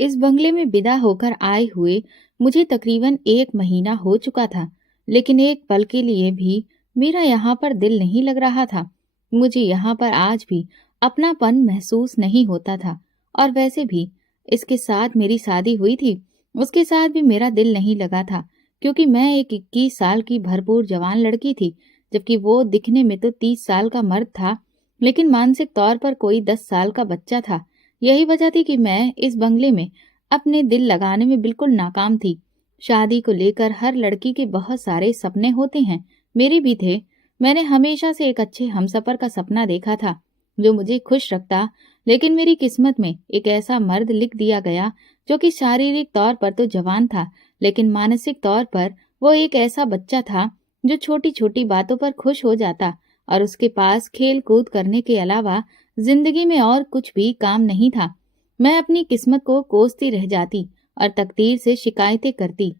इस बंगले में विदा होकर आए हुए मुझे तकरीबन 1 महीना हो चुका था, लेकिन एक पल के लिए भी मेरा यहाँ पर दिल नहीं लग रहा था। मुझे यहाँ पर आज भी अपनापन महसूस नहीं होता था। और वैसे भी इसके साथ मेरी शादी हुई थी, उसके साथ भी मेरा दिल नहीं लगा था, क्योंकि मैं एक 21 साल की भरपूर जवान लड़की थी, जबकि वो दिखने में तो 30 साल का मर्द था, लेकिन मानसिक तौर पर कोई 10 साल का बच्चा था। यही वजह थी कि मैं इस बंगले में अपने दिल लगाने में बिल्कुल नाकाम थी। शादी को लेकर हर लड़की के बहुत सारे सपने होते हैं, मेरे भी थे। मैंने हमेशा से एक अच्छे हमसफर का सपना देखा था, जो मुझे खुश रखता, लेकिन मेरी किस्मत में एक ऐसा मर्द लिख दिया गया, जो कि शारीरिक तौर पर तो जवान था, लेकिन मानसिक तौर पर वो एक ऐसा बच्चा था, जो छोटी छोटी बातों पर खुश हो जाता और उसके पास खेल कूद करने के अलावा जिंदगी में और कुछ भी काम नहीं था। मैं अपनी किस्मत को कोसती रह जाती और तकदीर से शिकायतें करती।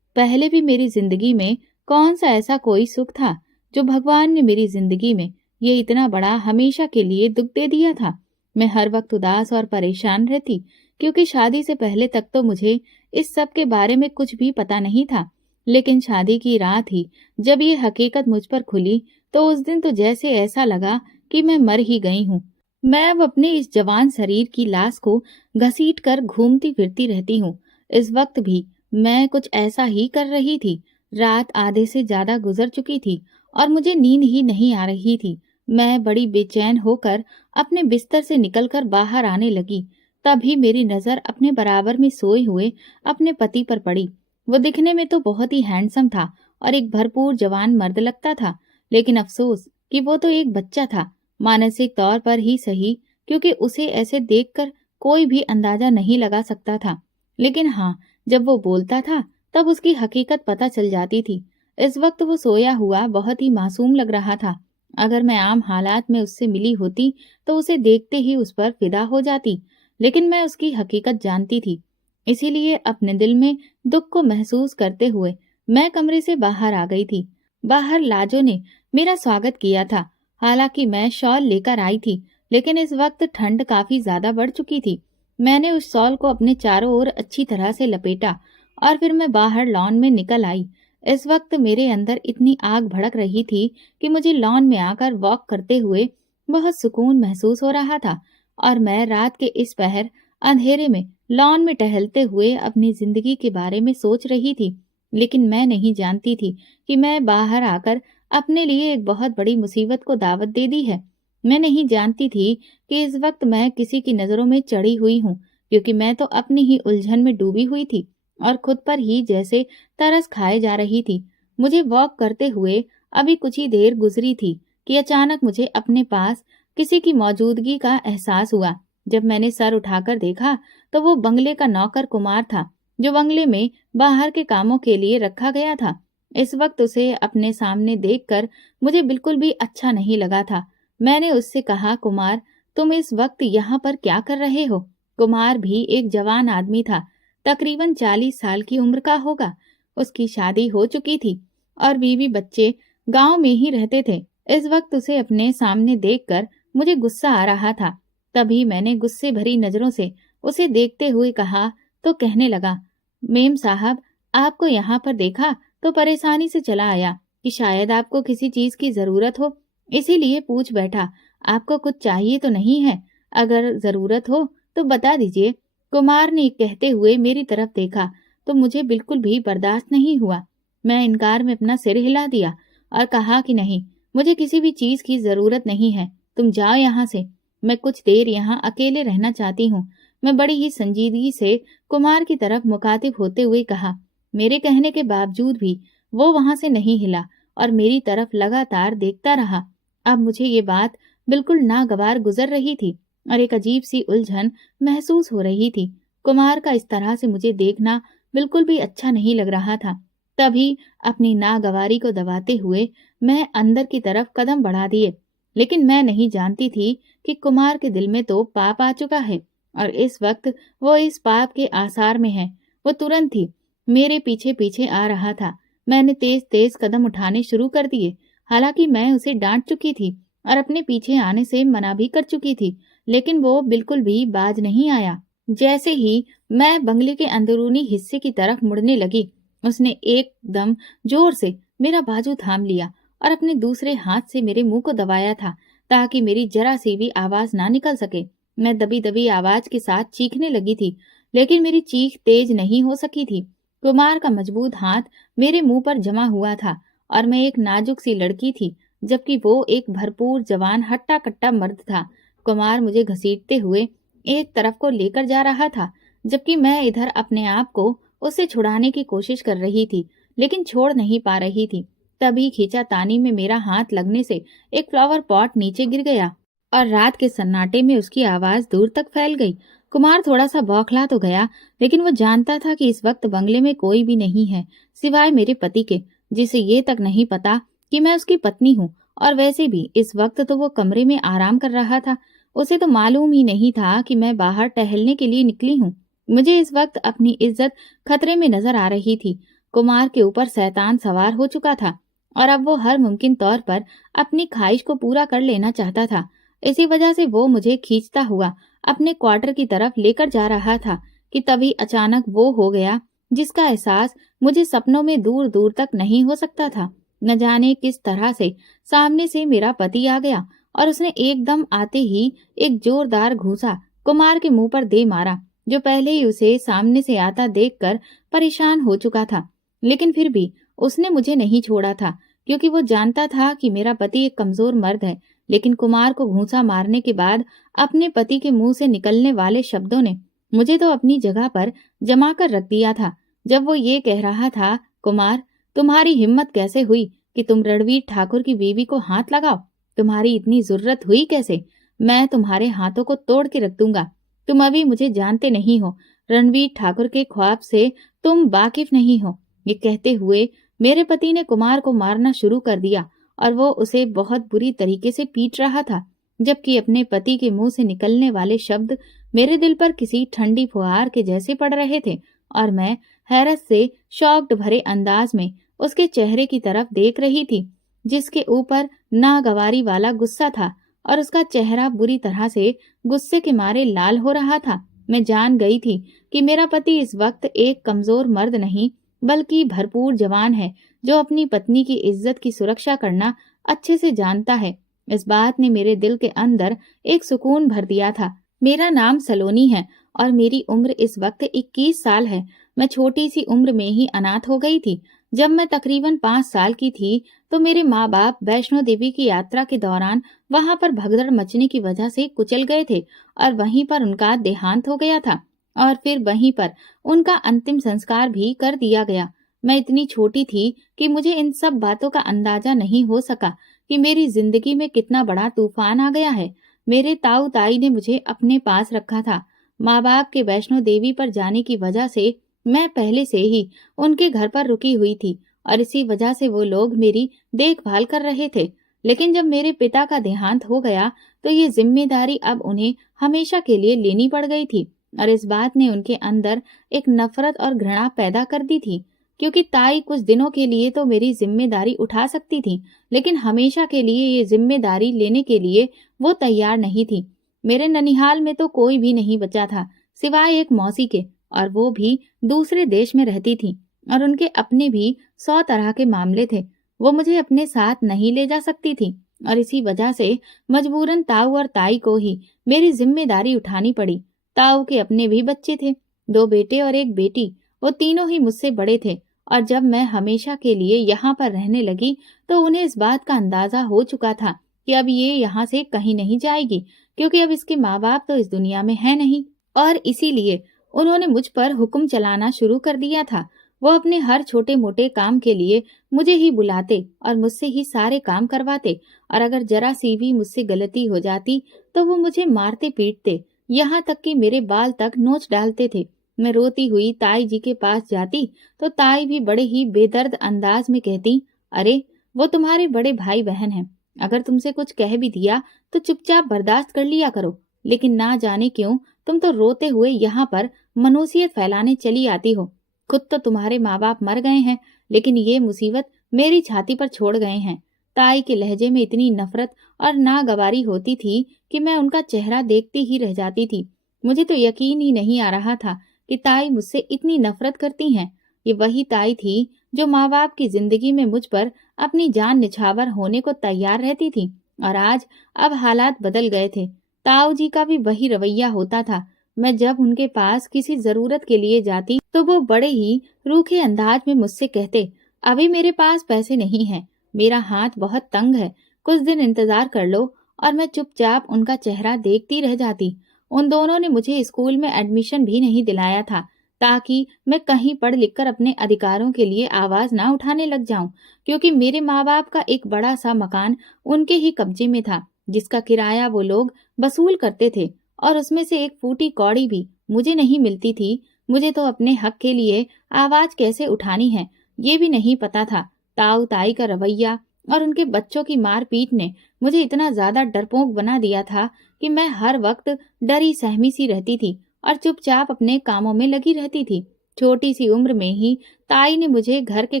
पहले भी मेरी जिंदगी में कौन सा ऐसा कोई सुख था, जो भगवान ने मेरी जिंदगी में ये इतना बड़ा हमेशा के लिए दुख दे दिया था। मैं हर वक्त उदास और परेशान रहती, क्योंकि शादी से पहले तक तो मुझे इस सब के बारे में कुछ भी पता नहीं था। लेकिन शादी की रात ही जब ये हकीकत मुझ पर खुली, तो उस दिन तो जैसे ऐसा लगा कि मैं मर ही गई हूँ। मैं अब अपने इस जवान शरीर की लाश को घसीट कर घूमती फिरती रहती हूँ। इस वक्त भी मैं कुछ ऐसा ही कर रही थी। रात आधे से ज्यादा गुजर चुकी थी और मुझे नींद ही नहीं आ रही थी। मैं बड़ी बेचैन होकर अपने बिस्तर से निकलकर बाहर आने लगी। तभी मेरी नजर अपने बराबर में सोए हुए अपने पति पर पड़ी। वो दिखने में तो बहुत ही हैंडसम था और एक भरपूर जवान मर्द लगता था, लेकिन अफसोस कि वो तो एक बच्चा था, मानसिक तौर पर ही सही, क्योंकि उसे ऐसे देखकर कोई भी अंदाजा नहीं लगा सकता था। लेकिन हाँ, जब वो बोलता था तब उसकी हकीकत पता चल जाती थी। इस वक्त वो सोया हुआ बहुत ही मासूम लग रहा था। अगर मैं आम हालात में उससे मिली होती तो उसे देखते ही उस पर फिदा हो जाती, लेकिन मैं उसकी हकीकत जानती थी। इसीलिए अपने दिल में दुख को महसूस करते हुए मैं कमरे से बाहर आ गई थी। बाहर लाजो ने मेरा स्वागत किया था। हालांकि मैं शॉल लेकर आई थी, लेकिन इस वक्त ठंड काफी ज्यादा बढ़ चुकी थी। मैंने उस शॉल को अपने चारों ओर अच्छी तरह से लपेटा और फिर मैं बाहर लॉन में निकल आई। इस वक्त मेरे अंदर इतनी आग भड़क रही थी कि मुझे लॉन में आकर वॉक करते हुए बहुत सुकून महसूस हो रहा था। और मैं रात के इस पहर अंधेरे में लॉन में टहलते हुए अपनी जिंदगी के बारे में सोच रही थी। लेकिन मैं नहीं जानती थी कि मैं बाहर आकर अपने लिए एक बहुत बड़ी मुसीबत को दावत दे दी है। मैं नहीं जानती थी कि इस वक्त मैं किसी की नजरों में चढ़ी हुई हूँ, क्योंकि मैं तो अपनी ही उलझन में डूबी हुई थी और खुद पर ही जैसे तरस खाए जा रही थी। मुझे वॉक करते हुए अभी कुछ ही देर गुजरी थी कि अचानक मुझे अपने पास किसी की मौजूदगी का एहसास हुआ। जब मैंने सर उठाकर देखा तो वो बंगले का नौकर कुमार था, जो बंगले में बाहर के कामों के लिए रखा गया था। इस वक्त उसे अपने सामने देखकर मुझे बिल्कुल भी अच्छा नहीं लगा था। मैंने उससे कहा, कुमार, तुम इस वक्त यहाँ पर क्या कर रहे हो? कुमार भी एक जवान आदमी था, तकरीबन 40 साल की उम्र का होगा। उसकी शादी हो चुकी थी और बीवी बच्चे गांव में ही रहते थे। इस वक्त उसे अपने सामने देखकर मुझे गुस्सा आ रहा था। तभी मैंने गुस्से भरी नजरों से उसे देखते हुए कहा तो कहने लगा, मेम साहब, आपको यहाँ पर देखा तो परेशानी से चला आया कि शायद आपको किसी चीज की जरूरत हो, इसीलिए पूछ बैठा। आपको कुछ चाहिए तो नहीं है? अगर जरूरत हो तो बता दीजिए। कुमार ने कहते हुए मेरी तरफ देखा तो मुझे बिल्कुल भी बर्दाश्त नहीं हुआ। मैं इनकार में अपना सिर हिला दिया और कहा कि नहीं, मुझे किसी भी चीज की जरूरत नहीं है, तुम जाओ यहाँ से। मैं कुछ देर यहाँ अकेले रहना चाहती हूँ। मैं बड़ी ही संजीदगी से कुमार की तरफ मुखातिब होते हुए कहा। मेरे कहने के बावजूद भी वो वहां से नहीं हिला और मेरी तरफ लगातार देखता रहा। अब मुझे ये बात बिल्कुल नागवार गुजर रही थी और एक अजीब सी उलझन महसूस हो रही थी। कुमार का इस तरह से मुझे देखना बिल्कुल भी अच्छा नहीं लग रहा था। तभी अपनी नागवारी को दबाते हुए मैं अंदर की तरफ कदम बढ़ा दिए। लेकिन मैं नहीं जानती थी कि कुमार के दिल में तो पाप आ चुका है और इस वक्त वो इस पाप के आसार में है। वो तुरंत ही मेरे पीछे पीछे आ रहा था। मैंने तेज तेज कदम उठाने शुरू कर दिए। हालांकि मैं उसे डांट चुकी थी और अपने पीछे आने से मना भी कर चुकी थी, लेकिन वो बिल्कुल भी बाज नहीं आया। जैसे ही मैं बंगले के अंदरूनी हिस्से की तरफ मुड़ने लगी, उसने एकदम जोर से मेरा बाजू थाम लिया और अपने दूसरे हाथ से मेरे मुंह को दबाया था, ताकि मेरी जरा सी भी आवाज ना निकल सके। मैं दबी दबी आवाज के साथ चीखने लगी थी, लेकिन मेरी चीख तेज नहीं हो सकी थी। कुमार का मजबूत हाथ मेरे मुंह पर जमा हुआ था और मैं एक नाजुक सी लड़की थी, जबकि वो एक भरपूर जवान हट्टा कट्टा मर्द था। कुमार मुझे घसीटते हुए एक तरफ को लेकर जा रहा था, जबकि मैं इधर अपने आप को उससे छुड़ाने की कोशिश कर रही थी, लेकिन छोड़ नहीं पा रही थी। तभी खींचातानी में मेरा हाथ लगने से एक फ्लावर पॉट नीचे गिर गया और रात के सन्नाटे में उसकी आवाज दूर तक फैल गई। कुमार थोड़ा सा बौखला तो गया, लेकिन वो जानता था कि इस वक्त बंगले में कोई भी नहीं है सिवाय मेरे पति के, जिसे ये तक नहीं पता कि मैं उसकी पत्नी हूँ। और वैसे भी इस वक्त तो वो कमरे में आराम कर रहा था। उसे तो मालूम ही नहीं था कि मैं बाहर टहलने के लिए निकली हूँ। मुझे इस वक्त अपनी इज्जत खतरे में नजर आ रही थी। कुमार के ऊपर शैतान सवार हो चुका था और अब वो हर मुमकिन तौर पर अपनी ख्वाहिश को पूरा कर लेना चाहता था। इसी वजह से वो मुझे खींचता हुआ अपने क्वार्टर की तरफ लेकर जा रहा था कि तभी अचानक वो हो गया जिसका एहसास मुझे सपनों में दूर दूर तक नहीं हो सकता था। न जाने किस तरह से सामने से मेरा पति आ गया और उसने एकदम आते ही एक जोरदार घूंसा कुमार के मुंह पर दे मारा, जो पहले ही उसे सामने से आता देखकर परेशान हो चुका था। लेकिन फिर भी उसने मुझे नहीं छोड़ा था, क्योंकि वो जानता था कि मेरा पति एक कमजोर मर्द है। लेकिन कुमार को घूंसा मारने के बाद अपने पति के मुंह से निकलने वाले शब्दों ने मुझे तो अपनी जगह पर जमा कर रख दिया था। जब वो ये कह रहा था, कुमार, तुम्हारी हिम्मत कैसे हुई कि तुम रणवीर ठाकुर की बीवी को हाथ लगाओ? तुम्हारी इतनी जरूरत हुई कैसे? मैं तुम्हारे हाथों को तोड़ के रख दूंगा। तुम अभी मुझे जानते नहीं हो। रणवीर ठाकुर के ख्वाब से तुम वाकिफ नहीं हो। ये कहते हुए मेरे पति ने कुमार को मारना शुरू कर दिया और वो उसे बहुत बुरी तरीके से पीट रहा था, जबकि अपने पति के मुंह से निकलने वाले शब्द मेरे दिल पर किसी ठंडी फुहार के जैसे पड़ रहे थे। और मैं हैरत से शॉक्ड भरे अंदाज में उसके चेहरे की तरफ देख रही थी, जिसके ऊपर नागवारी वाला गुस्सा था और उसका चेहरा बुरी तरह से गुस्से के मारे लाल हो रहा था। मैं जान गई थी कि मेरा पति इस वक्त एक कमजोर मर्द नहीं, बल्कि भरपूर जवान है, जो अपनी पत्नी की इज्जत की सुरक्षा करना अच्छे से जानता है। इस बात ने मेरे दिल के अंदर एक सुकून भर दिया था। मेरा नाम सलोनी है और मेरी उम्र इस वक्त 21 साल है। मैं छोटी सी उम्र में ही अनाथ हो गई थी। जब मैं तकरीबन 5 साल की थी तो मेरे माँ बाप वैष्णो देवी की यात्रा के दौरान वहां पर भगदड़ मचने की वजह से कुचल गए थे और वहीं पर उनका देहांत हो गया था और फिर वहीं पर उनका अंतिम संस्कार भी कर दिया गया। मैं इतनी छोटी थी कि मुझे इन सब बातों का अंदाजा नहीं हो सका कि मेरी जिंदगी में कितना बड़ा तूफान आ गया है। मेरे ताऊ ताई ने मुझे अपने पास रखा था। माँ बाप के वैष्णो देवी पर जाने की वजह से मैं पहले से ही उनके घर पर रुकी हुई थी और इसी वजह से वो लोग मेरी देखभाल कर रहे थे। लेकिन जब मेरे पिता का देहांत हो गया तो ये जिम्मेदारी अब उन्हें हमेशा के लिए लेनी पड़ गई थी और इस बात ने उनके अंदर एक नफरत और घृणा पैदा कर दी थी, क्योंकि ताई कुछ दिनों के लिए तो मेरी जिम्मेदारी उठा सकती थी, लेकिन हमेशा के लिए ये जिम्मेदारी लेने के लिए वो तैयार नहीं थी। मेरे ननिहाल में तो कोई भी नहीं बचा था सिवाय एक मौसी के, और वो भी दूसरे देश में रहती थी और उनके अपने भी 100 तरह के मामले थे। वो मुझे अपने साथ नहीं ले जा सकती थी और इसी वजह से मजबूरन ताऊ और ताई को ही मेरी जिम्मेदारी उठानी पड़ी। ताऊ के अपने भी बच्चे थे, 2 बेटे और 1 बेटी। वो तीनों ही मुझसे बड़े थे और जब मैं हमेशा के लिए यहाँ पर रहने लगी तो उन्हें इस बात का अंदाजा हो चुका था कि अब ये यहाँ से कहीं नहीं जाएगी, क्योंकि अब इसके माँ बाप तो इस दुनिया में है नहीं। और इसीलिए उन्होंने मुझ पर हुक्म चलाना शुरू कर दिया था। वो अपने हर छोटे मोटे काम के लिए मुझे ही बुलाते और मुझसे ही सारे काम करवाते, और अगर जरा सी भी मुझसे गलती हो जाती तो वो मुझे मारते पीटते, यहाँ तक कि मेरे बाल तक नोच डालते थे। मैं रोती हुई ताई जी के पास जाती तो ताई भी बड़े ही बेदर्द अंदाज में कहती, अरे वो तुम्हारे बड़े भाई बहन हैं, अगर तुमसे कुछ कह भी दिया तो चुपचाप बर्दाश्त कर लिया करो। लेकिन ना जाने क्यों तुम तो रोते हुए यहाँ पर मनुसियत फैलाने चली आती हो। खुद तो तुम्हारे माँ बाप मर गए हैं, लेकिन ये मुसीबत मेरी छाती पर छोड़ गए हैं। ताई के लहजे में इतनी नफरत और नागवारी होती थी कि मैं उनका चेहरा देखती ही रह जाती थी। मुझे तो यकीन ही नहीं आ रहा था कि ताई मुझसे इतनी नफरत करती हैं। ये वही ताई थी जो माँ बाप की जिंदगी में मुझ पर अपनी जान निछावर होने को तैयार रहती थी। और आज अब हालात बदल गए थे। ताऊ जी का भी वही रवैया होता था। मैं जब उनके पास किसी जरूरत के लिए जाती तो वो बड़े ही रूखे अंदाज में मुझसे कहते, अभी मेरे पास पैसे नहीं हैं, मेरा हाथ बहुत तंग है, कुछ दिन इंतजार कर लो। और मैं चुपचाप उनका चेहरा देखती रह जाती। उन दोनों ने मुझे स्कूल में एडमिशन भी नहीं दिलाया था, ताकि मैं कहीं पढ़ लिखकर अपने अधिकारों के लिए आवाज ना उठाने लग जाऊं, क्योंकि मेरे माँ बाप का एक बड़ा सा मकान उनके ही कब्जे में था, जिसका किराया वो लोग वसूल करते थे। और उसमें से एक फूटी कौड़ी भी मुझे नहीं मिलती थी। मुझे तो अपने हक के लिए आवाज कैसे उठानी है ये भी नहीं पता था। ताऊ ताई का रवैया और उनके बच्चों की मारपीट ने मुझे इतना ज्यादा डरपोक बना दिया था कि मैं हर वक्त डरी सहमी सी रहती थी और चुपचाप अपने कामों में लगी रहती थी। छोटी सी उम्र में ही ताई ने मुझे घर के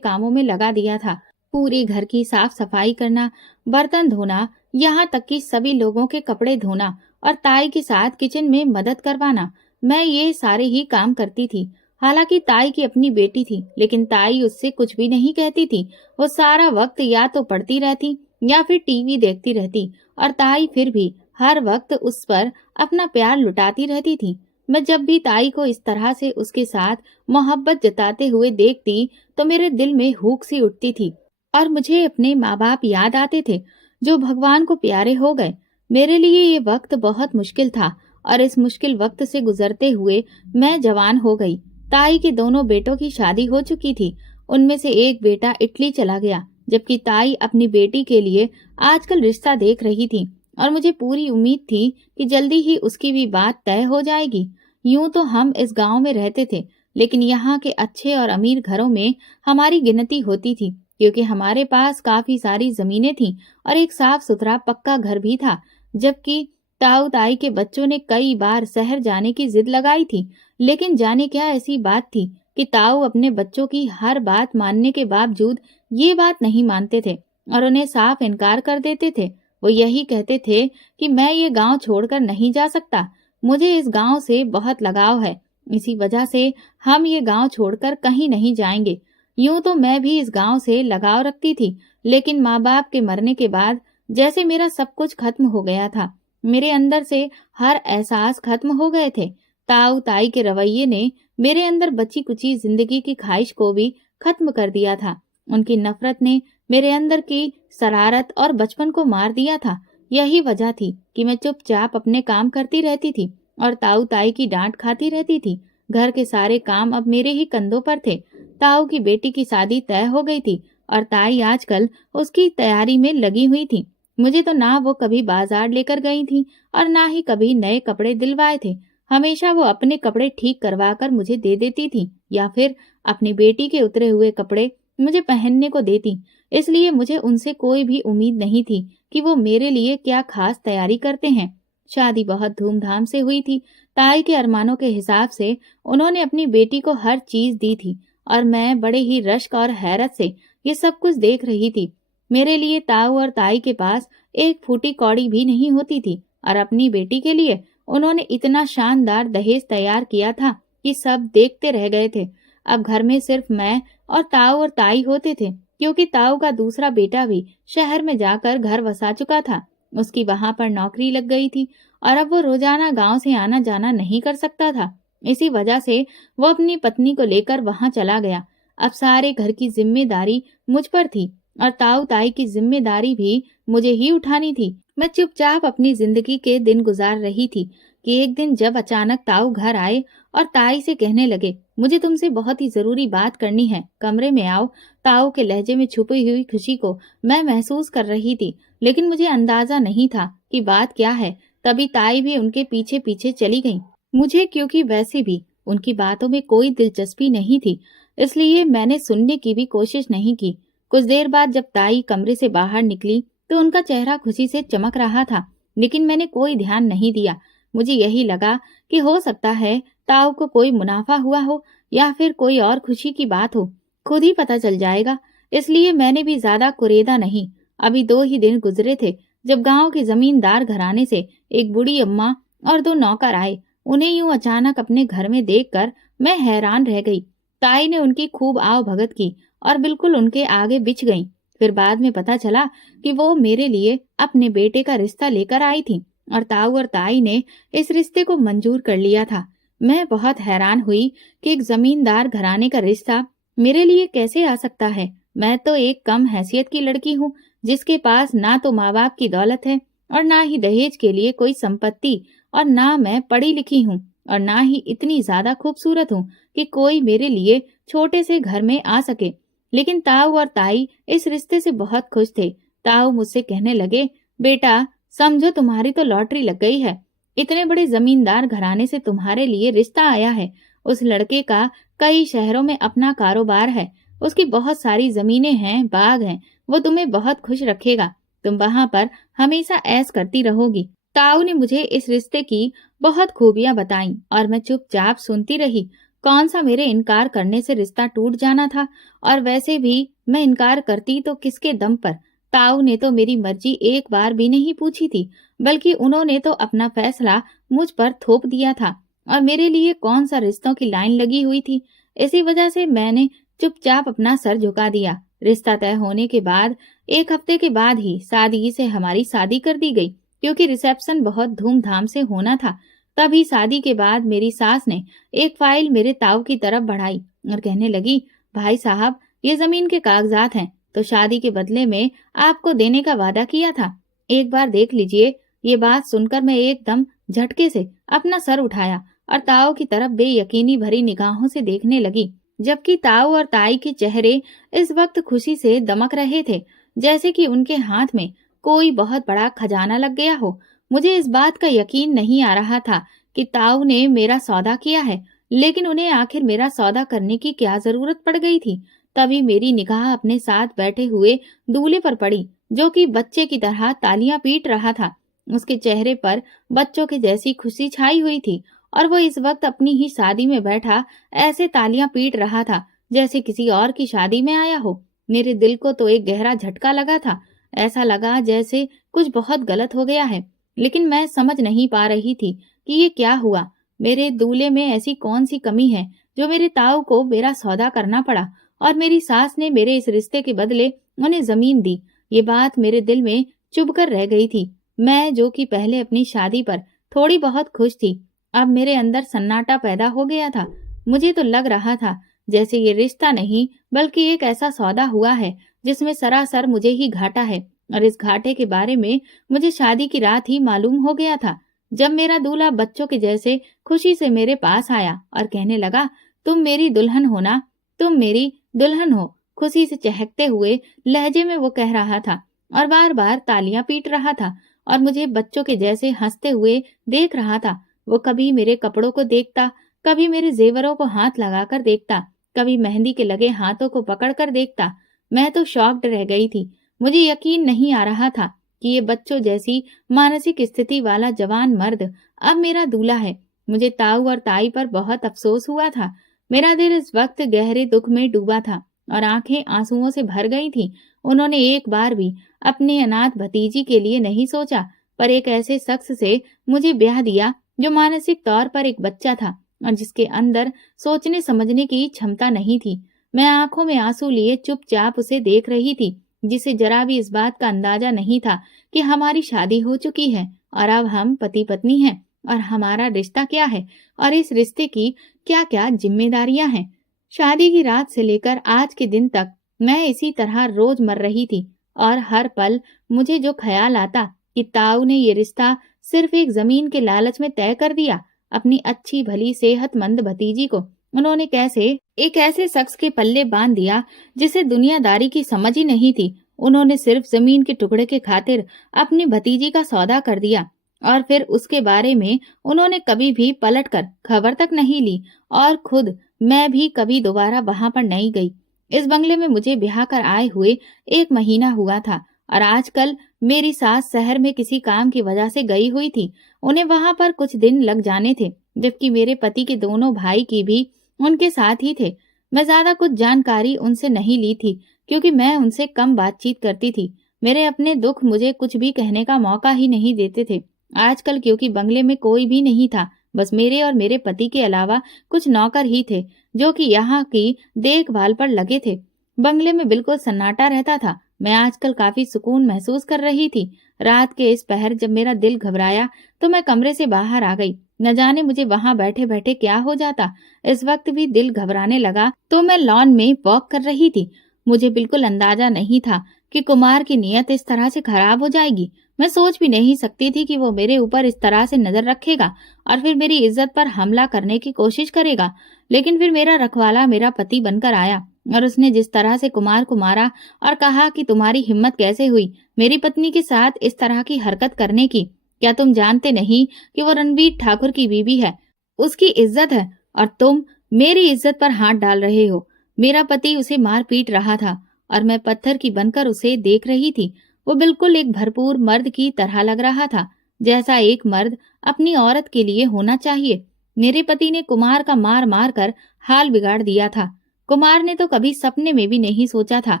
कामों में लगा दिया था। पूरे घर की साफ सफाई करना, बर्तन धोना, यहाँ तक कि सभी लोगों के कपड़े धोना और ताई के साथ किचन में मदद करवाना। मैं ये सारे ही काम करती थी। हालांकि ताई की अपनी बेटी थी, लेकिन ताई उससे कुछ भी नहीं कहती थी। वो सारा वक्त या तो पढ़ती रहती या फिर टीवी देखती रहती, और ताई फिर भी हर वक्त उस पर अपना प्यार लुटाती रहती थी। मैं जब भी ताई को इस तरह से उसके साथ मोहब्बत जताते हुए देखती तो मेरे दिल में हुक सी उठती थी और मुझे अपने माँ बाप याद आते थे जो भगवान को प्यारे हो गए। मेरे लिए ये वक्त बहुत मुश्किल था और इस मुश्किल वक्त से गुजरते हुए मैं जवान हो गई। ताई के दोनों बेटों की शादी हो चुकी थी। उनमें से एक बेटा इटली चला गया, जबकि ताई अपनी बेटी के लिए आजकल रिश्ता देख रही थी और मुझे पूरी उम्मीद थी कि जल्दी ही उसकी भी बात तय हो जाएगी। यूं तो हम इस गांव में रहते थे, लेकिन यहाँ के अच्छे और अमीर घरों में हमारी गिनती होती थी, क्योंकि हमारे पास काफी सारी जमीनें थीं और एक साफ सुथरा पक्का घर भी था। जबकि ताऊ ताई के बच्चों ने कई बार शहर जाने की जिद लगाई थी, लेकिन जाने क्या ऐसी बात थी कि ताऊ अपने बच्चों की हर बात मानने के बावजूद ये बात नहीं मानते थे और उन्हें साफ इनकार कर देते थे। वो यही कहते थे कि मैं ये गांव छोड़कर नहीं जा सकता, मुझे इस गांव से बहुत लगाव है, इसी वजह से हम ये गांव छोड़कर कहीं नहीं जाएंगे। यूं तो मैं भी इस गांव से लगाव रखती थी, लेकिन माँ बाप के मरने के बाद जैसे मेरा सब कुछ खत्म हो गया था। मेरे अंदर से हर एहसास खत्म हो गए थे। ताऊ ताई के रवैये ने मेरे अंदर बची कुची जिंदगी की ख्वाहिश को भी खत्म कर दिया था। उनकी नफरत ने मेरे अंदर की शरारत और बचपन को मार दिया था। यही वजह थी कि मैं चुपचाप अपने काम करती रहती थी और ताऊ ताई की डांट खाती रहती थी। घर के सारे काम अब मेरे ही कंधों पर थे। ताऊ की बेटी की शादी तय हो गई थी और ताई आजकल उसकी तैयारी में लगी हुई थी। मुझे तो ना वो कभी बाजार लेकर गई थी और ना ही कभी नए कपड़े दिलवाए थे। हमेशा वो अपने कपड़े ठीक करवा कर मुझे दे देती थी या फिर अपनी बेटी के उतरे हुए कपड़े मुझे पहनने को देती। इसलिए मुझे उनसे कोई भी उम्मीद नहीं थी कि वो मेरे लिए क्या खास तैयारी करते हैं। शादी बहुत धूमधाम से हुई थी। ताई के अरमानों के हिसाब से उन्होंने अपनी बेटी को हर चीज दी थी और मैं बड़े ही रश्क और हैरत से ये सब कुछ देख रही थी। मेरे लिए ताऊ और ताई के पास एक फूटी कौड़ी भी नहीं होती थी और अपनी बेटी के लिए उन्होंने इतना शानदार दहेज तैयार किया था कि सब देखते रह गए थे। अब घर में सिर्फ मैं और ताई होते थे, क्योंकि ताऊ का दूसरा बेटा भी शहर में जाकर घर वसा चुका था। उसकी वहां पर नौकरी लग गई थी और अब वो रोजाना गांव से आना जाना नहीं कर सकता था। इसी वजह से वो अपनी पत्नी को लेकर वहां चला गया। अब सारे घर की जिम्मेदारी मुझ पर थी और ताऊ ताई की जिम्मेदारी भी मुझे ही उठानी थी। मैं चुपचाप अपनी जिंदगी के दिन गुजार रही थी कि एक दिन जब अचानक ताऊ घर आए और ताई से कहने लगे, मुझे तुमसे बहुत ही जरूरी बात करनी है, कमरे में आओ। ताऊ के लहजे में छुपी हुई खुशी को मैं महसूस कर रही थी, लेकिन मुझे अंदाजा नहीं था कि बात क्या है। तभी ताई भी उनके पीछे पीछे चली गई। मुझे क्योंकि वैसे भी उनकी बातों में कोई दिलचस्पी नहीं थी, इसलिए मैंने सुनने की भी कोशिश नहीं की। कुछ देर बाद जब ताई कमरे से बाहर निकली तो उनका चेहरा खुशी से चमक रहा था, लेकिन मैंने कोई ध्यान नहीं दिया। मुझे यही लगा कि हो सकता है ताऊ को कोई मुनाफा हुआ हो या फिर कोई और खुशी की बात हो, खुद ही पता चल जाएगा। इसलिए मैंने भी ज्यादा कुरेदा नहीं। अभी 2 ही दिन गुजरे थे जब गांव के जमींदार घराने से एक बूढ़ी अम्मा और 2 नौकर आए। उन्हें यूं अचानक अपने घर में देखकर मैं हैरान रह गई। ताई ने उनकी खूब आव भगत की और बिल्कुल उनके आगे बिछ गईं। फिर बाद में पता चला कि वो मेरे लिए अपने बेटे का रिश्ता लेकर आई थी और ताऊ और ताई ने इस रिश्ते को मंजूर कर लिया था। मैं बहुत हैरान हुई कि एक जमींदार घराने का रिश्ता मेरे लिए कैसे आ सकता है। मैं तो एक कम हैसियत की लड़की हूँ, जिसके पास ना तो माँ बाप की दौलत है और ना ही दहेज के लिए कोई संपत्ति, और ना मैं पढ़ी लिखी हूँ और ना ही इतनी ज्यादा खूबसूरत हूँ कि कोई मेरे लिए छोटे से घर में आ सके। लेकिन ताऊ और ताई इस रिश्ते से बहुत खुश थे। ताऊ मुझसे कहने लगे, बेटा समझो तुम्हारी तो लॉटरी लग गई है। इतने बड़े जमींदार घराने से तुम्हारे लिए रिश्ता आया है। उस लड़के का कई शहरों में अपना कारोबार है, उसकी बहुत सारी जमीनें हैं, बाग हैं। वो तुम्हें बहुत खुश रखेगा। तुम वहां पर हमेशा ऐश करती रहोगी। ताऊ ने मुझे इस रिश्ते की बहुत खूबियां बताई और मैं चुपचाप सुनती रही। कौन सा मेरे इनकार करने से रिश्ता टूट जाना था, और वैसे भी मैं इनकार करती तो किसके दम पर। ताऊ ने तो मेरी मर्जी एक बार भी नहीं पूछी थी, बल्कि उन्होंने तो अपना फैसला मुझ पर थोप दिया था। और मेरे लिए कौन सा रिश्तों की लाइन लगी हुई थी। इसी वजह से मैंने चुपचाप अपना सर झुका दिया। रिश्ता तय होने के बाद 1 हफ्ते के बाद ही सादगी से हमारी शादी कर दी गई, क्योंकि रिसेप्शन बहुत धूमधाम से होना था। तभी शादी के बाद मेरी सास ने एक फाइल मेरे ताऊ की तरफ बढ़ाई और कहने लगी, भाई साहब, ये जमीन के कागजात हैं, तो शादी के बदले में आपको देने का वादा किया था। एक बार देख लीजिए। ये बात सुनकर मैं एकदम झटके से अपना सर उठाया और ताऊ की तरफ बेयकीनी भरी निगाहों से देखने लगी, जबकि ताऊ और ताई के चेहरे इस वक्त खुशी से दमक रहे थे, जैसे कि उनके हाथ में कोई बहुत बड़ा खजाना लग गया हो। मुझे इस बात का यकीन नहीं आ रहा था कि ताऊ ने मेरा सौदा किया है, लेकिन उन्हें आखिर मेरा सौदा करने की क्या जरूरत पड़ गई थी। तभी मेरी निगाह अपने साथ बैठे हुए दूल्हे पर पड़ी, जो कि बच्चे की तरह तालियां पीट रहा था। उसके चेहरे पर बच्चों के जैसी खुशी छाई हुई थी और वो इस वक्त अपनी ही शादी में बैठा ऐसे तालियां पीट रहा था जैसे किसी और की शादी में आया हो। मेरे दिल को तो एक गहरा झटका लगा था। ऐसा लगा जैसे कुछ बहुत गलत हो गया है, लेकिन मैं समझ नहीं पा रही थी कि ये क्या हुआ। मेरे दूल्हे में ऐसी कौन सी कमी है जो मेरे ताऊ को मेरा सौदा करना पड़ा और मेरी सास ने मेरे इस रिश्ते के बदले उन्हें जमीन दी। ये बात मेरे दिल में चुभ कर रह गई थी। मैं, जो कि पहले अपनी शादी पर थोड़ी बहुत खुश थी, अब मेरे अंदर सन्नाटा पैदा हो गया था। मुझे तो लग रहा था जैसे ये रिश्ता नहीं, बल्कि एक ऐसा सौदा हुआ है जिसमें सरासर मुझे ही घाटा है। और इस घाटे के बारे में मुझे शादी की रात ही मालूम हो गया था, जब मेरा दूल्हा बच्चों के जैसे खुशी से मेरे पास आया और कहने लगा, तुम मेरी दुल्हन हो ना, तुम मेरी दुल्हन हो। खुशी से चहकते हुए लहजे में वो कह रहा था और बार बार तालियां पीट रहा था और मुझे बच्चों के जैसे हंसते हुए देख रहा था। वो कभी मेरे कपड़ों को देखता, कभी मेरे जेवरों को हाथ लगाकर देखता, कभी मेहंदी के लगे हाथों को पकड़कर देखता। मैं तो शॉक्ड रह गई थी। मुझे यकीन नहीं आ रहा था कि ये बच्चों जैसी मानसिक स्थिति वाला जवान मर्द अब मेरा दूल्हा है। मुझे ताऊ और ताई पर बहुत अफसोस हुआ था। मेरा दिल इस वक्त गहरे दुख में डूबा था और आंखें आंसुओं से भर गई थी। उन्होंने एक बार भी अपने अनाथ भतीजी के लिए नहीं सोचा, पर एक ऐसे शख्स से मुझे ब्याह दिया जो मानसिक तौर पर एक बच्चा था और जिसके अंदर सोचने समझने की क्षमता नहीं थी। मैं आंखों में आंसू लिए चुपचाप उसे देख रही थी, जिसे जरा भी इस बात का अंदाजा नहीं था कि हमारी शादी हो चुकी है और अब हम पति पत्नी हैं और हमारा रिश्ता क्या है और इस रिश्ते की क्या क्या जिम्मेदारियां हैं। शादी की रात से लेकर आज के दिन तक मैं इसी तरह रोज मर रही थी और हर पल मुझे जो ख्याल आता कि ताऊ ने ये रिश्ता सिर्फ एक जमीन के लालच में तय कर दिया। अपनी अच्छी भली सेहतमंद भतीजी को उन्होंने कैसे एक ऐसे शख्स के पल्ले बांध दिया जिसे दुनियादारी की समझ ही नहीं थी। उन्होंने सिर्फ जमीन के टुकड़े के खातिर अपनी भतीजी का सौदा कर दिया और फिर उसके बारे में उन्होंने कभी भी पलटकर खबर तक नहीं ली और खुद मैं भी कभी दोबारा वहां पर नहीं गई। इस बंगले में मुझे ब्याह कर आए हुए 1 महीना हुआ था और आजकल मेरी सास शहर में किसी काम की वजह से गई हुई थी। उन्हें वहां पर कुछ दिन लग जाने थे, जबकि मेरे पति के दोनों भाई की भी उनके साथ ही थे। मैं ज्यादा कुछ जानकारी उनसे नहीं ली थी, क्योंकि मैं उनसे कम बातचीत करती थी। मेरे अपने दुख मुझे कुछ भी कहने का मौका ही नहीं देते थे। आजकल क्योंकि बंगले में कोई भी नहीं था, बस मेरे और मेरे पति के अलावा कुछ नौकर ही थे जो कि यहाँ की देखभाल पर लगे थे। बंगले में बिल्कुल सन्नाटा रहता था। मैं आजकल काफी सुकून महसूस कर रही थी। रात के इस पहर जब मेरा दिल घबराया तो मैं कमरे से बाहर आ गई। न जाने मुझे वहां बैठे बैठे क्या हो जाता। इस वक्त भी दिल घबराने लगा तो मैं लॉन में वॉक कर रही थी। मुझे बिल्कुल अंदाजा नहीं था कि कुमार की नीयत इस तरह से खराब हो जाएगी। मैं सोच भी नहीं सकती थी कि वो मेरे ऊपर इस तरह से नजर रखेगा और फिर मेरी इज्जत पर हमला करने की कोशिश करेगा। लेकिन फिर मेरा रखवाला मेरा पति बनकर आया और उसने जिस तरह से कुमार को मारा और कहा कि तुम्हारी हिम्मत कैसे हुई मेरी पत्नी के साथ इस तरह की हरकत करने की। क्या तुम जानते नहीं कि वो रणवीर ठाकुर की बीवी है, उसकी इज्जत है, और तुम मेरी इज्जत पर हाथ डाल रहे हो। मेरा पति उसे मार पीट रहा था और मैं पत्थर की बनकर उसे देख रही थी। वो बिल्कुल एक भरपूर मर्द की तरह लग रहा था, जैसा एक मर्द अपनी औरत के लिए होना चाहिए। मेरे पति ने कुमार का मार मार कर हाल बिगाड़ दिया था। कुमार ने तो कभी सपने में भी नहीं सोचा था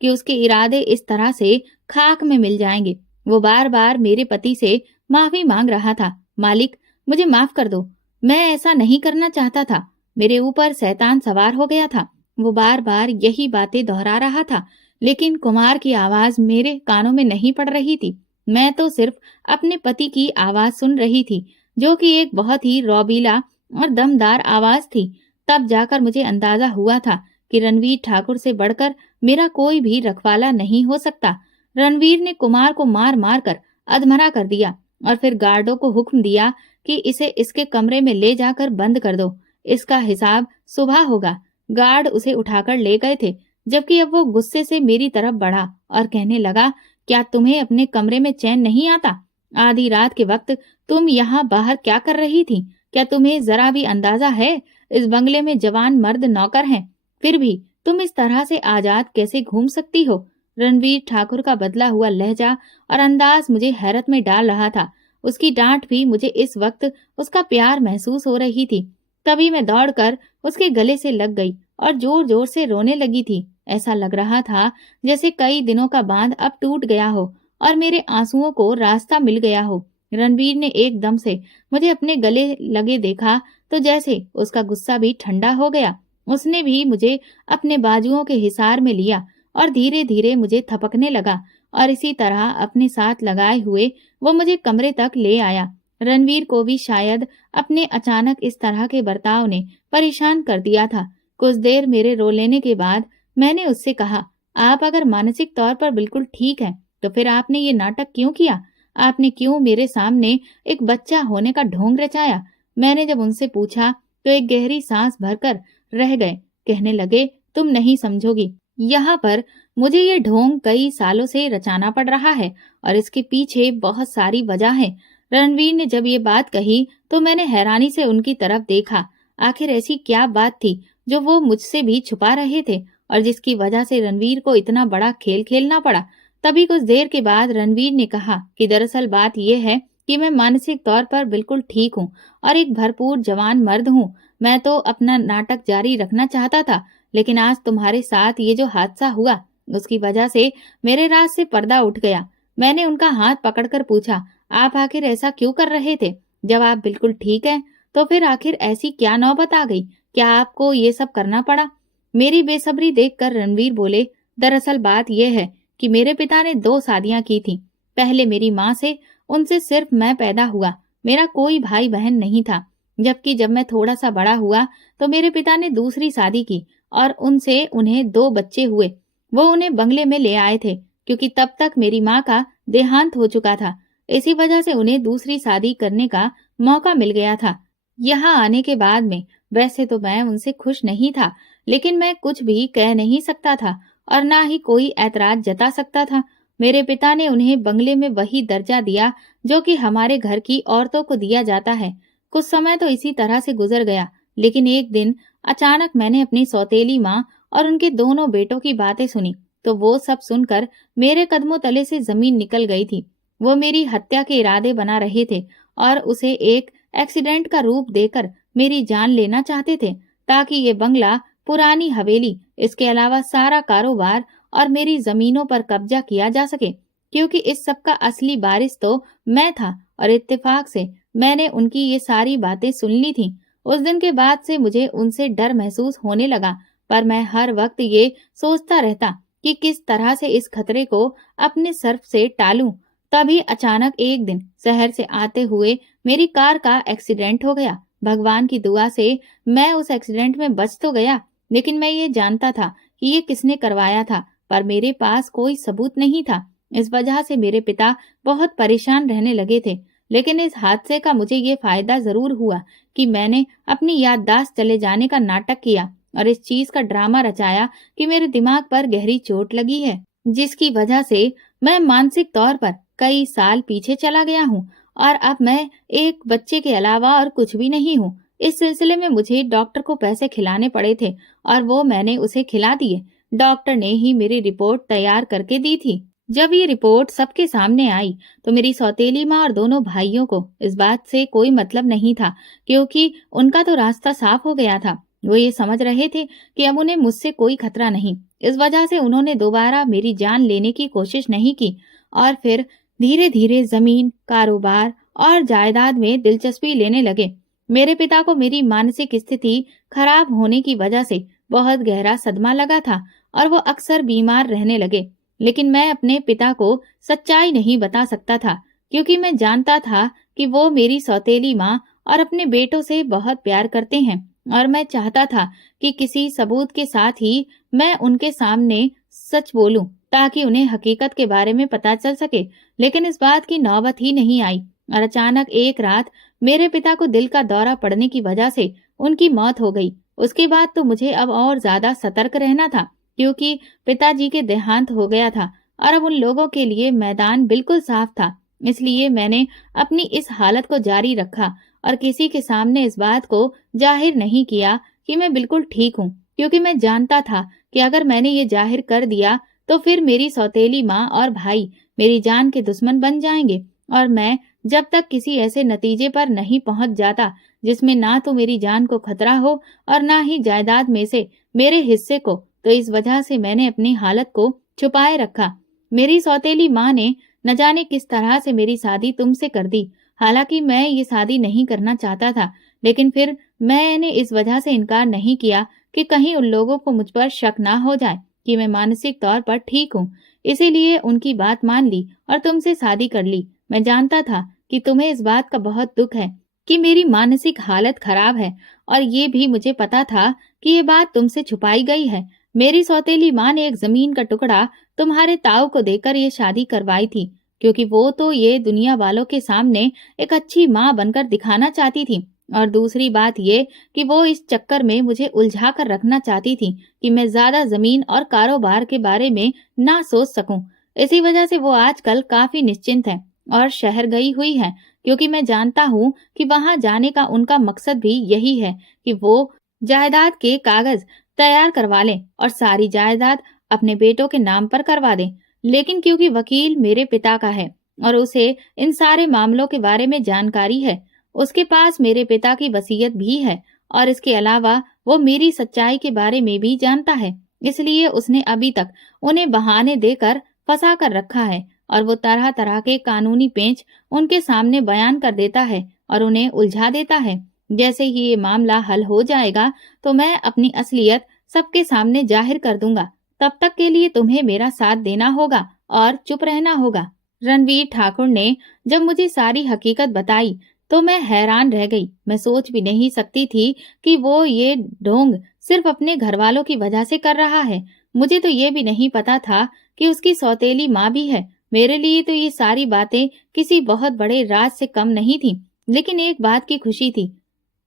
कि उसके इरादे इस तरह से खाक में मिल जाएंगे। वो बार बार मेरे पति से माफी मांग रहा था। मालिक, मुझे माफ कर दो, मैं ऐसा नहीं करना चाहता था। मेरे ऊपर शैतान सवार हो गया था। वो बार बार यही बातें दोहरा रहा था, लेकिन कुमार की आवाज मेरे कानों में नहीं पड़ रही थी। मैं तो सिर्फ अपने पति की आवाज सुन रही थी, जो कि एक बहुत ही रौबीला और दमदार आवाज थी। तब जाकर मुझे अंदाजा हुआ था कि रणवीर ठाकुर से बढ़कर मेरा कोई भी रखवाला नहीं हो सकता। रणवीर ने कुमार को मार मार कर अधमरा कर दिया और फिर गार्डों को हुक्म दिया कि इसे इसके कमरे में ले जाकर बंद कर दो, इसका हिसाब सुबह होगा। गार्ड उसे उठाकर ले गए थे, जबकि अब वो गुस्से से मेरी तरफ बढ़ा और कहने लगा, क्या तुम्हें अपने कमरे में चैन नहीं आता? आधी रात के वक्त तुम यहाँ बाहर क्या कर रही थी? क्या तुम्हें जरा भी अंदाजा है इस बंगले में जवान मर्द नौकर हैं, फिर भी तुम इस तरह से आजाद कैसे घूम सकती हो? रणवीर ठाकुर का बदला हुआ लहजा और अंदाज मुझे हैरत में डाल रहा था। उसकी डांट भी मुझे इस वक्त उसका प्यार महसूस हो रही थी। तभी मैं दौड़कर उसके गले से लग गई और जोर जोर से रोने लगी थी। ऐसा लग रहा था जैसे कई दिनों का बांध अब टूट गया हो और मेरे आंसुओं को रास्ता मिल गया हो। रणवीर ने एकदम से मुझे अपने गले लगे देखा तो जैसे उसका गुस्सा भी ठंडा हो गया। उसने भी मुझे अपने बाजुओं के हिसार में लिया और धीरे धीरे मुझे थपकने लगा और इसी तरह अपने साथ लगाए हुए वो मुझे कमरे तक ले आया। रणवीर को भी शायद अपने अचानक इस तरह के बर्ताव ने परेशान कर दिया था। कुछ देर मेरे रो लेने के बाद मैंने उससे कहा, आप अगर मानसिक तौर पर बिल्कुल ठीक हैं, तो फिर आपने ये नाटक क्यों किया? आपने क्यों मेरे सामने एक बच्चा होने का ढोंग रचाया? मैंने जब उनसे पूछा तो एक गहरी सांस भरकर रह गए। कहने लगे, तुम नहीं समझोगी। यहाँ पर मुझे ये ढोंग कई सालों से रचाना पड़ रहा है और इसके पीछे बहुत सारी वजह है। रणवीर ने जब ये बात कही तो मैंने हैरानी से उनकी तरफ देखा। आखिर ऐसी क्या बात थी जो वो मुझसे भी छुपा रहे थे और जिसकी वजह से रणवीर को इतना बड़ा खेल खेलना पड़ा? तभी कुछ देर के बाद रणवीर ने कहा कि दरअसल बात यह है कि मैं मानसिक तौर पर बिल्कुल ठीक हूँ और एक भरपूर जवान मर्द हूँ। मैं तो अपना नाटक जारी रखना चाहता था, लेकिन आज तुम्हारे साथ ये जो हादसा हुआ उसकी वजह से मेरे राज से पर्दा उठ गया। मैंने उनका हाथ पकड़कर पूछा, आप आखिर ऐसा क्यों कर रहे थे? जब आप बिल्कुल ठीक हैं तो फिर आखिर ऐसी क्या नौबत आ गई? क्या आपको ये सब करना पड़ा? मेरी बेसब्री देखकर रणवीर बोले, दरअसल बात यह है कि मेरे पिता ने 2 शादियां की थी। पहले मेरी माँ से, उनसे सिर्फ मैं पैदा हुआ, मेरा कोई भाई बहन नहीं था। जबकि जब मैं थोड़ा सा बड़ा हुआ तो मेरे पिता ने दूसरी शादी की और उनसे उन्हें 2 बच्चे हुए। वो उन्हें बंगले में ले आए थे क्योंकि तब तक मेरी माँ का देहांत हो चुका था। इसी वजह से उन्हें दूसरी शादी करने का मौका मिल गया था। यहाँ आने के बाद में वैसे तो मैं उनसे खुश नहीं था, लेकिन मैं कुछ भी कह नहीं सकता था और ना ही कोई ऐतराज जता सकता था। मेरे पिता ने उन्हें बंगले में वही दर्जा दिया जो कि हमारे घर की औरतों को दिया जाता है। कुछ समय तो इसी तरह से गुजर गया, लेकिन एक दिन अचानक मैंने अपनी सौतेली माँ और उनके दोनों बेटों की बातें सुनी तो वो सब सुनकर मेरे कदमों तले से जमीन निकल गई थी। वो मेरी हत्या के इरादे बना रहे थे और उसे एक एक्सीडेंट का रूप देकर मेरी जान लेना चाहते थे, ताकि ये बंगला, पुरानी हवेली, इसके अलावा सारा कारोबार और मेरी जमीनों पर कब्जा किया जा सके। क्योंकि इस सब का असली बारिश तो मैं था और इत्तेफाक से मैंने उनकी ये सारी बातें सुन ली थीं। उस दिन के बाद से मुझे उनसे डर महसूस होने लगा, पर मैं हर वक्त ये सोचता रहता कि किस तरह से इस खतरे को अपने सर से टालूं। तभी अचानक एक दिन शहर से आते हुए मेरी कार का एक्सीडेंट हो गया। भगवान की दुआ से मैं उस एक्सीडेंट में बच तो गया, लेकिन मैं ये जानता था कि ये किसने करवाया था, पर मेरे पास कोई सबूत नहीं था। इस वजह से मेरे पिता बहुत परेशान रहने लगे थे। लेकिन इस हादसे का मुझे ये फायदा जरूर हुआ कि मैंने अपनी याददाश्त चले जाने का नाटक किया और इस चीज का ड्रामा रचाया कि मेरे दिमाग पर गहरी चोट लगी है, जिसकी वजह से मैं मानसिक तौर पर कई साल पीछे चला गया हूँ और अब मैं एक बच्चे के अलावा और कुछ भी नहीं हूँ। इस सिलसिले में मुझे डॉक्टर को पैसे खिलाने पड़े थे और वो मैंने उसे खिला दिए। डॉक्टर ने ही मेरी रिपोर्ट तैयार करके दी थी। जब ये रिपोर्ट सबके सामने आई तो मेरी सौतेली माँ और दोनों भाइयों को इस बात से कोई मतलब नहीं था, क्योंकि उनका तो रास्ता साफ हो गया था। वो ये समझ रहे थे कि अब उन्हें मुझसे कोई खतरा नहीं। इस वजह से उन्होंने दोबारा मेरी जान लेने की कोशिश नहीं की और फिर धीरे धीरे जमीन, कारोबार और जायदाद में दिलचस्पी लेने लगे। मेरे पिता को मेरी मानसिक स्थिति खराब होने की वजह से बहुत गहरा सदमा लगा था और वो अक्सर बीमार रहने लगे। लेकिन मैं अपने पिता को सच्चाई नहीं बता सकता था, क्योंकि मैं जानता था कि वो मेरी सौतेली माँ और अपने बेटों से बहुत प्यार करते हैं और मैं चाहता था कि किसी सबूत के साथ ही मैं उनके सामने सच बोलूं, ताकि उन्हें हकीकत के बारे में पता चल सके। लेकिन इस बात की नौबत ही नहीं आई और अचानक एक रात मेरे पिता को दिल का दौरा पड़ने की वजह से उनकी मौत हो गई। उसके बाद तो मुझे अब और ज्यादा सतर्क रहना था, क्योंकि पिताजी के देहांत हो गया था और अब उन लोगों के लिए मैदान बिल्कुल साफ था। इसलिए मैंने अपनी इस हालत को जारी रखा और किसी के सामने इस बात को जाहिर नहीं किया कि मैं बिल्कुल ठीक हूँ, क्योंकि मैं जानता था कि अगर मैंने ये जाहिर कर दिया तो फिर मेरी सौतेली माँ और भाई मेरी जान के दुश्मन बन जाएंगे और मैं जब तक किसी ऐसे नतीजे पर नहीं पहुंच जाता जिसमें ना तो मेरी जान को खतरा हो और ना ही जायदाद में से मेरे हिस्से को, तो इस वजह से मैंने अपनी हालत को छुपाए रखा। मेरी सौतेली माँ ने न जाने किस तरह से मेरी शादी तुमसे कर दी। हालांकि मैं ये शादी नहीं करना चाहता था, लेकिन फिर मैंने इस वजह से इनकार नहीं किया कि कहीं उन लोगों को मुझ पर शक ना हो जाए कि मैं मानसिक तौर पर ठीक हूँ। इसीलिए उनकी बात मान ली और तुमसे शादी कर ली। मैं जानता था कि तुम्हें इस बात का बहुत दुख है कि मेरी मानसिक हालत खराब है, और ये भी मुझे पता था कि ये बात तुमसे छुपाई गई है। मेरी सौतेली माँ ने एक जमीन का टुकड़ा तुम्हारे ताऊ को देकर ये शादी करवाई थी, क्योंकि वो तो ये दुनिया वालों के सामने एक अच्छी माँ बनकर दिखाना चाहती थी, और दूसरी बात ये कि वो इस चक्कर में मुझे उलझा कर रखना चाहती थी कि मैं ज्यादा जमीन और कारोबार के बारे में ना सोच सकूं। इसी वजह से वो आजकल काफी निश्चिंत है और शहर गई हुई है, क्योंकि मैं जानता हूँ कि वहां जाने का उनका मकसद भी यही है कि वो जायदाद के कागज तैयार करवा लें और सारी जायदाद अपने बेटों के नाम पर करवा दें। लेकिन क्योंकि वकील मेरे पिता का है और उसे इन सारे मामलों के बारे में जानकारी है, उसके पास मेरे पिता की वसीयत भी है और इसके अलावा वो मेरी सच्चाई के बारे में भी जानता है, इसलिए उसने अभी तक उन्हें बहाने देकर फंसा कर रखा है और वो तरह तरह के कानूनी पेंच उनके सामने बयान कर देता है और उन्हें उलझा देता है। जैसे ही ये मामला हल हो जाएगा तो मैं अपनी असलियत सबके सामने जाहिर कर दूंगा। तब तक के लिए तुम्हें मेरा साथ देना होगा और चुप रहना होगा। रणवीर ठाकुर ने जब मुझे सारी हकीकत बताई तो मैं हैरान रह गई। मैं सोच भी नहीं सकती थी कि वो ये ढोंग सिर्फ अपने घर वालों की वजह से कर रहा है। मुझे तो ये भी नहीं पता था कि उसकी सौतेली माँ भी है। मेरे लिए तो ये सारी बातें किसी बहुत बड़े राज से कम नहीं थी, लेकिन एक बात की खुशी थी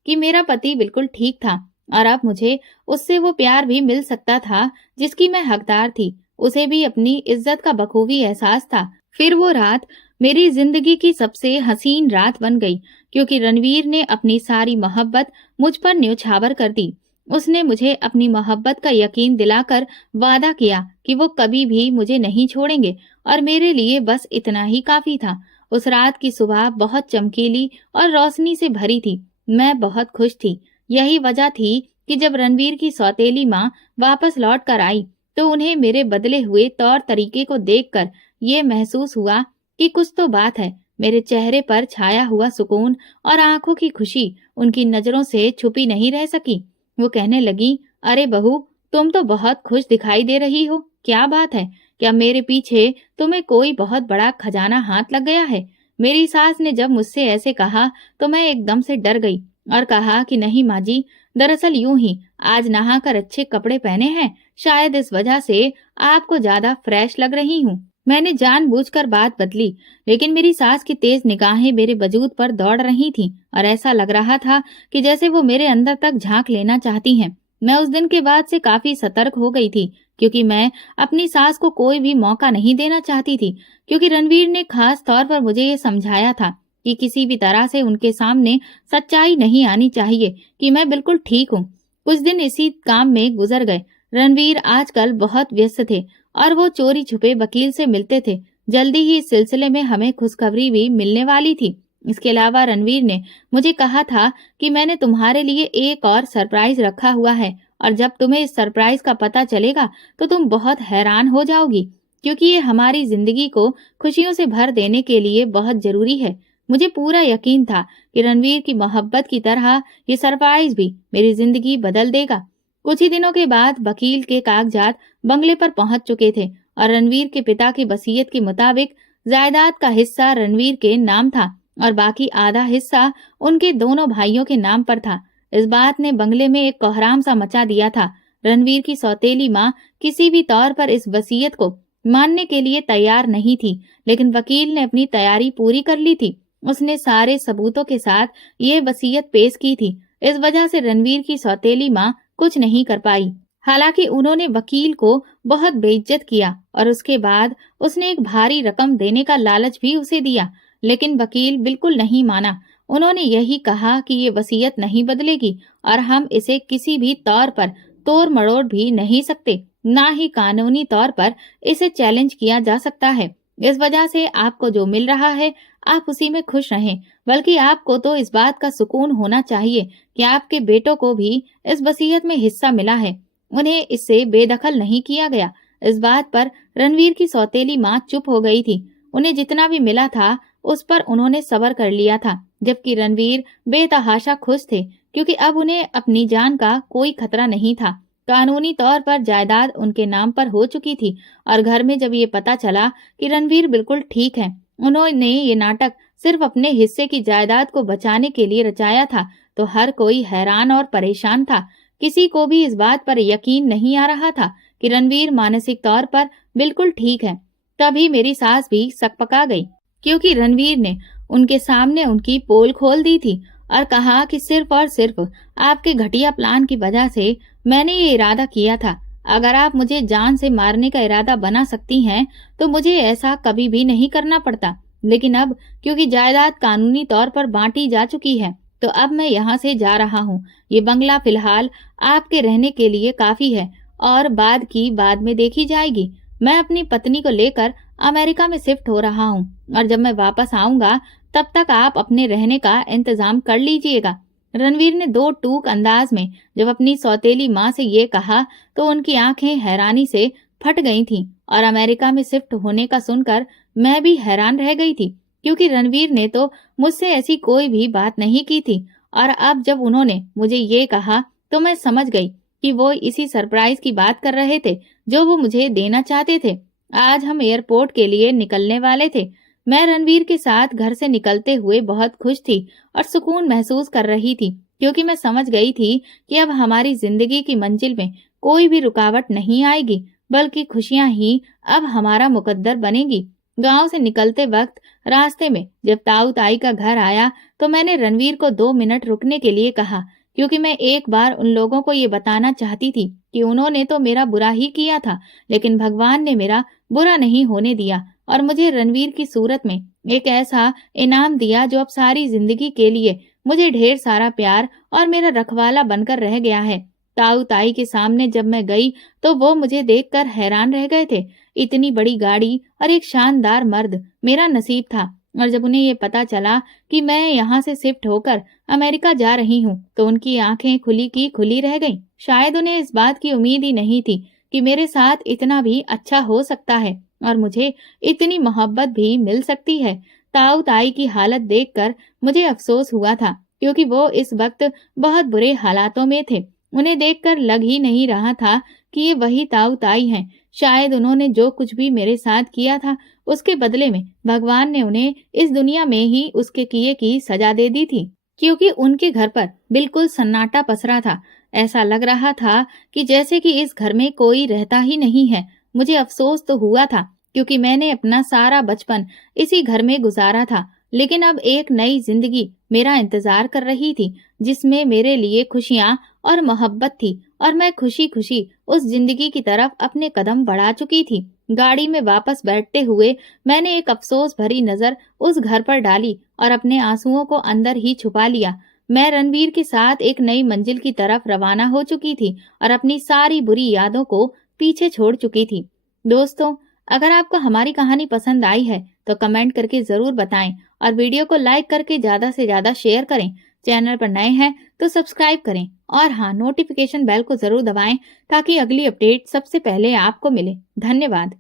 कि मेरा पति बिल्कुल ठीक था और अब मुझे उससे वो प्यार भी मिल सकता था जिसकी मैं हकदार थी। उसे भी अपनी इज्जत का बखूबी एहसास था। फिर वो रात मेरी जिंदगी की सबसे हसीन रात बन गई, क्योंकि रणवीर ने अपनी सारी मोहब्बत मुझ पर न्योछावर कर दी। उसने मुझे अपनी मोहब्बत का यकीन दिलाकर वादा किया कि वो कभी भी मुझे नहीं छोड़ेंगे और मेरे लिए बस इतना ही काफी था। उस रात की सुबह बहुत चमकीली और रोशनी से भरी थी। मैं बहुत खुश थी। यही वजह थी कि जब रणवीर की सौतेली माँ वापस लौट कर आई तो उन्हें मेरे बदले हुए तौर तरीके को देखकर ये महसूस हुआ कि कुछ तो बात है। मेरे चेहरे पर छाया हुआ सुकून और आंखों की खुशी उनकी नजरों से छुपी नहीं रह सकी। वो कहने लगी, अरे बहू, तुम तो बहुत खुश दिखाई दे रही हो, क्या बात है? क्या मेरे पीछे तुम्हें कोई बहुत बड़ा खजाना हाथ लग गया है? मेरी सास ने जब मुझसे ऐसे कहा तो मैं एकदम से डर गई और कहा कि नहीं माँ जी, दरअसल यूं ही आज नहाकर अच्छे कपड़े पहने हैं, शायद इस वजह से आपको ज्यादा फ्रेश लग रही हूँ। मैंने जानबूझकर बात बदली, लेकिन मेरी सास की तेज निगाहें मेरे वजूद पर दौड़ रही थीं और ऐसा लग रहा था कि जैसे वो मेरे अंदर तक झांक लेना चाहती हैं। मैं उस दिन के बाद से काफी सतर्क हो गई थी, क्योंकि मैं अपनी सास को कोई भी मौका नहीं देना चाहती थी, क्योंकि रणवीर ने खास तौर पर मुझे ये समझाया था कि किसी भी तरह से उनके सामने सच्चाई नहीं आनी चाहिए कि मैं बिल्कुल ठीक हूँ। कुछ दिन इसी काम में गुजर गए। रणवीर आजकल बहुत व्यस्त थे और वो चोरी छुपे वकील से मिलते थे। जल्दी ही इस सिलसिले में हमें खुशखबरी भी मिलने वाली थी। इसके अलावा रणवीर ने मुझे कहा था कि मैंने तुम्हारे लिए एक और सरप्राइज रखा हुआ है और जब तुम्हें इस सरप्राइज का पता चलेगा तो तुम बहुत हैरान हो जाओगी, क्योंकि ये हमारी जिंदगी को खुशियों से भर देने के लिए बहुत जरूरी है। मुझे पूरा यकीन था कि रणवीर की मोहब्बत की तरह ये सरप्राइज भी मेरी जिंदगी बदल देगा। कुछ ही दिनों के बाद वकील के कागजात बंगले पर पहुंच चुके थे और रणवीर के पिता की वसीयत के मुताबिक जायदाद का हिस्सा रणवीर के नाम था और बाकी आधा हिस्सा उनके दोनों भाइयों के नाम पर था। इस बात ने बंगले में एक कोहराम सा मचा दिया था। रणवीर की सौतेली माँ किसी भी तौर पर इस वसीयत को मानने के लिए तैयार नहीं थी, लेकिन वकील ने अपनी तैयारी पूरी कर ली थी। उसने सारे सबूतों के साथ ये वसीयत पेश की थी। इस वजह से रणवीर की सौतेली माँ कुछ नहीं कर पाई। हालांकि उन्होंने वकील को बहुत बेइज्जत किया और उसके बाद उसने एक भारी रकम देने का लालच भी उसे दिया, लेकिन वकील बिल्कुल नहीं माना। उन्होंने यही कहा कि ये वसीयत नहीं बदलेगी और हम इसे किसी भी तौर पर तोड़ मरोड़ भी नहीं सकते, ना ही कानूनी तौर पर इसे चैलेंज किया जा सकता है। इस वजह से आपको जो मिल रहा है आप उसी में खुश रहें, बल्कि आपको तो इस बात का सुकून होना चाहिए कि आपके बेटों को भी इस वसीयत में हिस्सा मिला है। उन्हें इससे बेदखल नहीं किया गया। इस बात पर रणवीर की सौतेली माँ चुप हो गई थी। उन्हें जितना भी मिला था उस पर उन्होंने सब्र कर लिया था, जबकि रणवीर बेतहाशा खुश थे, क्योंकि अब उन्हें अपनी जान का कोई खतरा नहीं था। कानूनी तौर पर जायदाद उनके नाम पर हो चुकी थी और घर में जब ये पता चला कि रणवीर बिल्कुल ठीक है, उन्होंने ये नाटक सिर्फ अपने हिस्से की जायदाद को बचाने के लिए रचाया था, तो हर कोई हैरान और परेशान था। किसी को भी इस बात पर यकीन नहीं आ रहा था कि रणवीर मानसिक तौर पर बिल्कुल ठीक है। तभी मेरी सास भी सकपका गई, क्योंकि रणवीर ने उनके सामने उनकी पोल खोल दी थी और कहा कि सिर्फ और सिर्फ आपके घटिया प्लान की वजह से मैंने ये इरादा किया था। अगर आप मुझे जान से मारने का इरादा बना सकती हैं तो मुझे ऐसा कभी भी नहीं करना पड़ता, लेकिन अब क्योंकि जायदाद कानूनी तौर पर बांटी जा चुकी है तो अब मैं यहाँ से जा रहा हूँ। ये बंगला फिलहाल आपके रहने के लिए काफी है और बाद की बाद में देखी जाएगी। मैं अपनी पत्नी को लेकर अमेरिका में शिफ्ट हो रहा हूँ और जब मैं वापस आऊंगा तब तक आप अपने रहने का इंतजाम कर लीजिएगा। रणवीर ने दो टूक अंदाज में जब अपनी सौतेली माँ से ये कहा तो उनकी आंखें हैरानी से फट गई थीं और अमेरिका में शिफ्ट होने का सुनकर मैं भी हैरान रह गई थी, क्योंकि रणवीर ने तो मुझसे ऐसी कोई भी बात नहीं की थी। और अब जब उन्होंने मुझे ये कहा तो मैं समझ गई कि वो इसी सरप्राइज की बात कर रहे थे जो वो मुझे देना चाहते थे। आज हम एयरपोर्ट के लिए निकलने वाले थे। मैं रणवीर के साथ घर से निकलते हुए बहुत खुश थी और सुकून महसूस कर रही थी, क्योंकि मैं समझ गई थी कि अब हमारी जिंदगी की मंजिल में कोई भी रुकावट नहीं आएगी, बल्कि खुशियां ही अब हमारा मुकद्दर बनेगी। गांव से निकलते वक्त रास्ते में जब ताऊ ताई का घर आया तो मैंने रणवीर को 2 मिनट रुकने के लिए कहा, क्योंकि मैं एक बार उन लोगों को ये बताना चाहती थी कि उन्होंने तो मेरा बुरा ही किया था, लेकिन भगवान ने मेरा बुरा नहीं होने दिया और मुझे रणवीर की सूरत में एक ऐसा इनाम दिया जो अब सारी जिंदगी के लिए मुझे ढेर सारा प्यार और मेरा रखवाला बनकर रह गया है। ताऊ ताई के सामने जब मैं गई तो वो मुझे देखकर हैरान रह गए थे। इतनी बड़ी गाड़ी और एक शानदार मर्द मेरा नसीब था, और जब उन्हें ये पता चला कि मैं यहाँ से शिफ्ट होकर अमेरिका जा रही हूँ तो उनकी आंखें खुली की खुली रह गईं। शायद उन्हें इस बात की उम्मीद ही नहीं थी कि मेरे साथ इतना भी अच्छा हो सकता है और मुझे इतनी मोहब्बत भी मिल सकती है। ताऊ ताई की हालत देखकर मुझे अफसोस हुआ था, क्योंकि वो इस वक्त बहुत बुरे हालातों में थे। उन्हें देखकर लग ही नहीं रहा था कि ये वही ताऊ ताई हैं। शायद उन्होंने जो कुछ भी मेरे साथ किया था, उसके बदले में भगवान ने उन्हें इस दुनिया में ही उसके किए की सजा दे दी थी, क्योंकि उनके घर पर बिल्कुल सन्नाटा पसरा था। ऐसा लग रहा था कि जैसे कि इस घर में कोई रहता ही नहीं है। मुझे अफसोस तो हुआ था, क्योंकि मैंने अपना सारा बचपन इसी घर में गुजारा था, लेकिन अब एक नई जिंदगी मेरा इंतजार कर रही थी, जिसमें मेरे लिए खुशियां और मोहब्बत थी, और मैं खुशी खुशी उस जिंदगी की तरफ अपने कदम बढ़ा चुकी थी। गाड़ी में वापस बैठते हुए मैंने एक अफसोस भरी नजर उस घर पर डाली और अपने आंसुओं को अंदर ही छुपा लिया। मैं रणवीर के साथ एक नई मंजिल की तरफ रवाना हो चुकी थी और अपनी सारी बुरी यादों को पीछे छोड़ चुकी थी। दोस्तों, अगर आपको हमारी कहानी पसंद आई है तो कमेंट करके जरूर बताएं और वीडियो को लाइक करके ज्यादा से ज्यादा शेयर करें। चैनल पर नए हैं तो सब्सक्राइब करें और हाँ, नोटिफिकेशन बेल को जरूर दबाएं ताकि अगली अपडेट सबसे पहले आपको मिले। धन्यवाद।